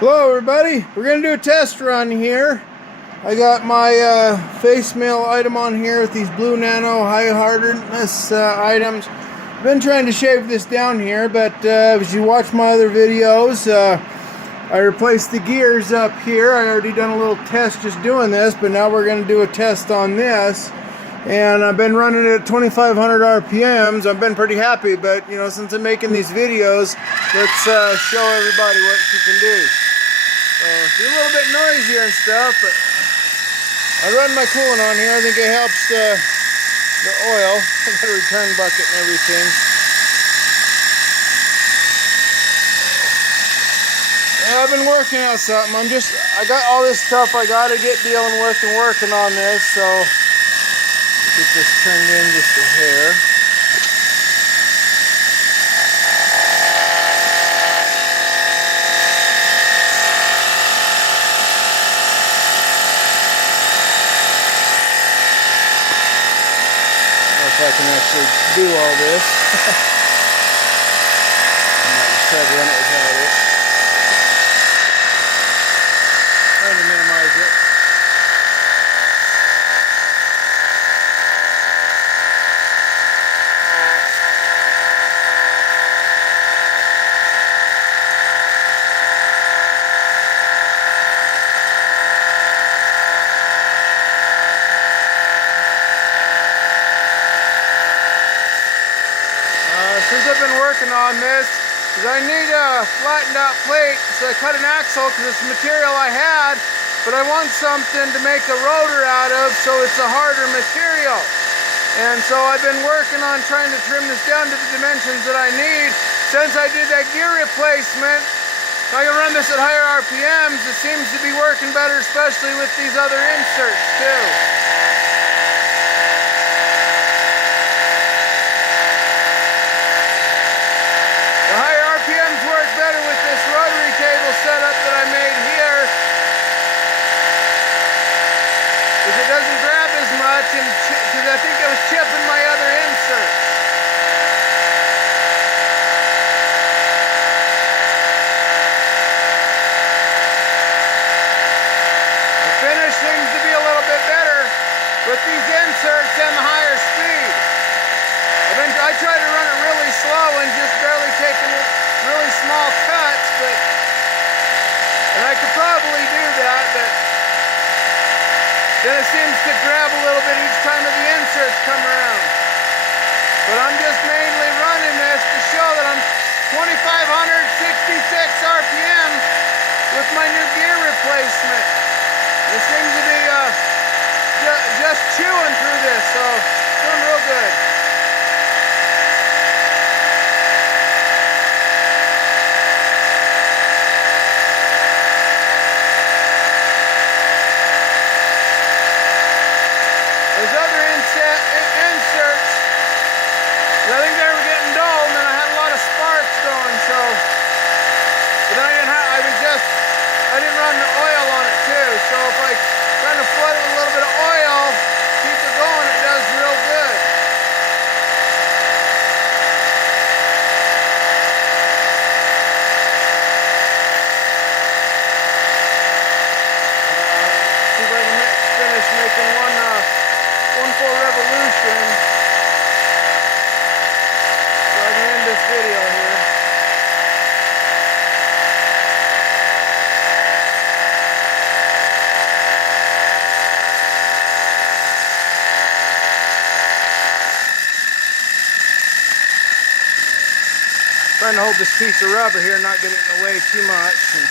Hello everybody, we're going to do a test run here. I got my facemill item on here with these blue nano high hardness items. I've been trying to shave this down here, but as you watch my other videos, I replaced the gears up here. I already done a little test just doing this, but now we're going to do a test on this. And I've been running it at 2,500 RPMs. I've been pretty happy, but you know, since I'm making these videos, let's show everybody what she can do. It's a little bit noisier and stuff, but I run my coolant on here. I think it helps the oil. I got a return bucket and everything. I've been working out something. I got all this stuff I got to get dealing with and working on this, so get this turned in just a hair. If I can actually do all this. I might just try to run it without it. Trying to minimize it. Since I've been working on this, I need a flattened out plate, so I cut an axle because it's material I had, but I want something to make a rotor out of, so it's a harder material. And so I've been working on trying to trim this down to the dimensions that I need. Since I did that gear replacement, I can run this at higher RPMs. It seems to be working better, especially with these other inserts too. Setup that I made here, because it doesn't grab as much, and because I think it was chipping my other inserts. The finish seems to be a little bit better with these inserts and the higher speed. I try to run it really slow and just barely taking really small cuts, and I could probably do that, but then it seems to grab a little bit each time that the inserts come around. But I'm just mainly running this to show that I'm 2,566 RPM with my new gear replacement. It seems to be just chewing through this, so doing real good. Those other inserts, I think they were getting dull, and then I had a lot of sparks going, so, but then I didn't run the oil on it too, so if I kind of flood it with a little bit of oil, keep it going, it does real good. See if I can finish making one full revolution, so I can end this video here. Trying to hold this piece of rubber here and not get it in the way too much. And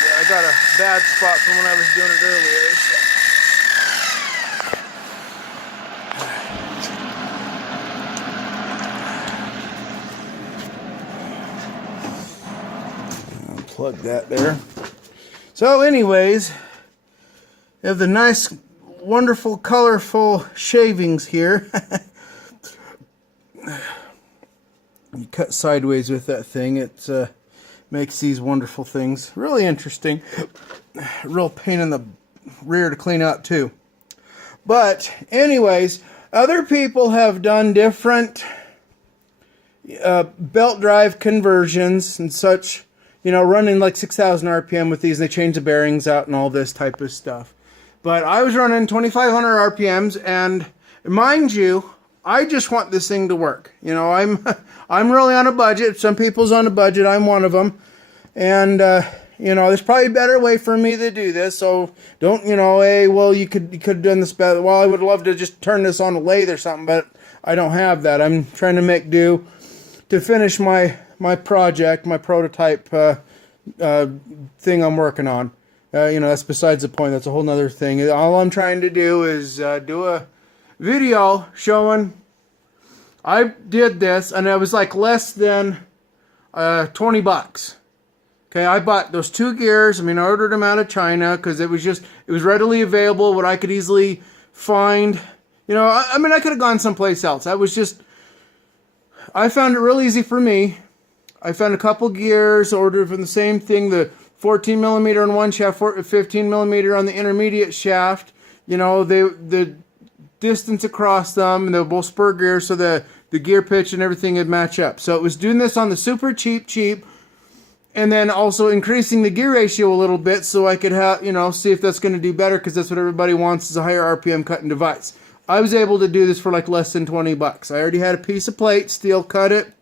yeah, I got a bad spot from when I was doing it earlier. So. Plug that there. So anyways, you have the nice, wonderful, colorful shavings here. You cut sideways with that thing. It makes these wonderful things. Really interesting. Real pain in the rear to clean out too. But anyways, other people have done different belt drive conversions and such running like 6,000 RPM with these. And they change the bearings out and all this type of stuff. But I was running 2,500 RPMs, and mind you, I just want this thing to work. I'm really on a budget. Some people's on a budget. I'm one of them. And, there's probably a better way for me to do this. So don't, hey, well, you could have done this better. Well, I would love to just turn this on a lathe or something, but I don't have that. I'm trying to make do to finish my project, my prototype thing I'm working on. That's besides the point. That's a whole nother thing. All I'm trying to do is do a video showing I did this, and it was like less than $20. Okay, I bought those 2 gears. I ordered them out of China because it was readily available, what I could easily find. I could have gone someplace else. I found it real easy for me. I found a couple gears, ordered from the same thing, the 14 millimeter on one shaft, 15 millimeter on the intermediate shaft. The distance across them, and they're both spur gears, so the gear pitch and everything would match up. So it was doing this on the super cheap, and then also increasing the gear ratio a little bit so I could have, see if that's going to do better, because that's what everybody wants, is a higher RPM cutting device. I was able to do this for like less than $20. I already had a piece of plate, steel cut it.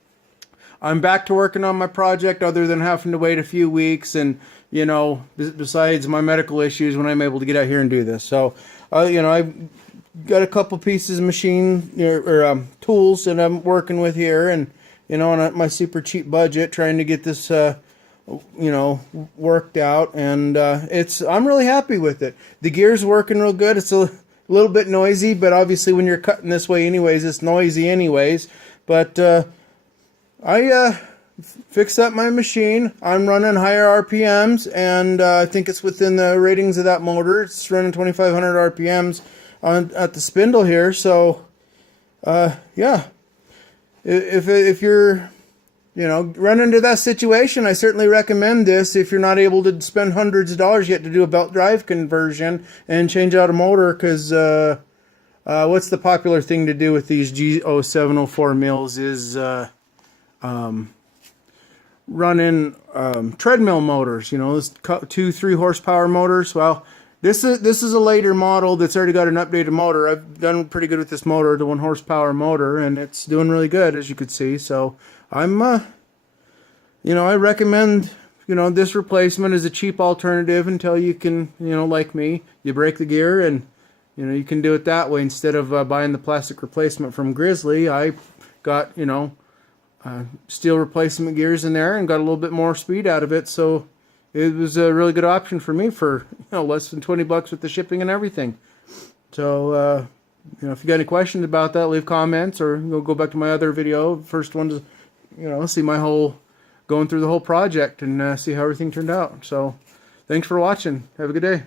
I'm back to working on my project, other than having to wait a few weeks and, besides my medical issues, when I'm able to get out here and do this. So, I've got a couple pieces of machine or tools that I'm working with here, and, on my super cheap budget, trying to get this, worked out. And I'm really happy with it. The gear's working real good. It's a little bit noisy, but obviously when you're cutting this way anyways, it's noisy anyways. But I fixed up my machine. I'm running higher RPMs, and I think it's within the ratings of that motor. It's running 2,500 RPMs at the spindle here. So, yeah, if you're, run into that situation, I certainly recommend this. If you're not able to spend hundreds of dollars yet to do a belt drive conversion and change out a motor, because what's the popular thing to do with these G0704 mills is running treadmill motors, those 2-3 horsepower motors. Well, this is a later model that's already got an updated motor. I've done pretty good with this motor, the 1 horsepower motor, and it's doing really good, as you could see. So I'm I recommend this replacement as a cheap alternative until you can, like me, you break the gear, and you can do it that way instead of buying the plastic replacement from Grizzly. I got steel replacement gears in there and got a little bit more speed out of it, so it was a really good option for me for less than $20 with the shipping and everything. So if you got any questions about that, leave comments, or go back to my other video. First one to see my going through the whole project and see how everything turned out. So thanks for watching. Have a good day.